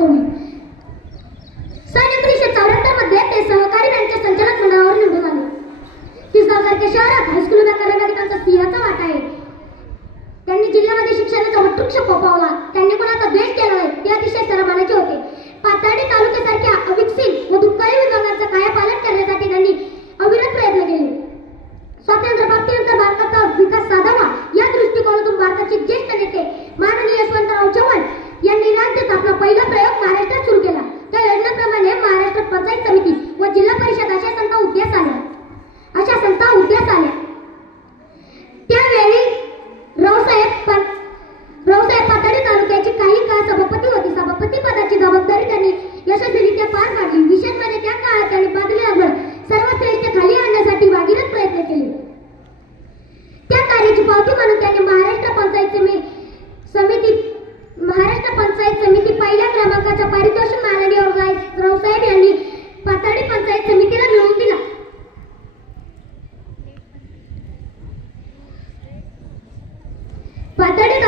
पोहोचवली सन एकोणीसशे चौऱ्याहत्तरमध्ये ते सहकारी बँकच्या संचालक मंडळावर निवडून आले. तिसगावसारख्या शहरात हायस्कूल करण्यामध्ये सिंहाचा वाटा आहे. त्यांनी जिल्ह्यामध्ये शिक्षणाचा वटृक्ष फोपावला त्यांनी कोणाचा द्वेष केला नाही ते अतिशय सरमानाचे होते. पाथर्डी तालुक्यासारख्या अविकसित व दुष्काळी विभागाचा कायापालट करण्यासाठी त्यांनी अविरत प्रयत्न केले. स्वातंत्र्य पहिला प्रयोग महाराष्ट्रात सुरू केला. त्या योजनेप्रमाणे महाराष्ट्र पंचायत समिती व जिल्हा परिषद अशा संस्था उद्यास आल्या अशा संस्था उद्यास आल्या त्यावेळी रावसाहेब रावसाहेब पातळी तालुक्याची काही काळ सभापती होती. सभापती पदाची जबाबदारी त्यांनी यशस्वीरित्या पार पाडली. विशेष म्हणजे त्या काळात त्यांनी समिती पहिल्या क्रमांकाचा पारितोषिक माननीय रावसाहेब यांनी पाताडी पंचायत समितीला मिळवून दिला. पाताडी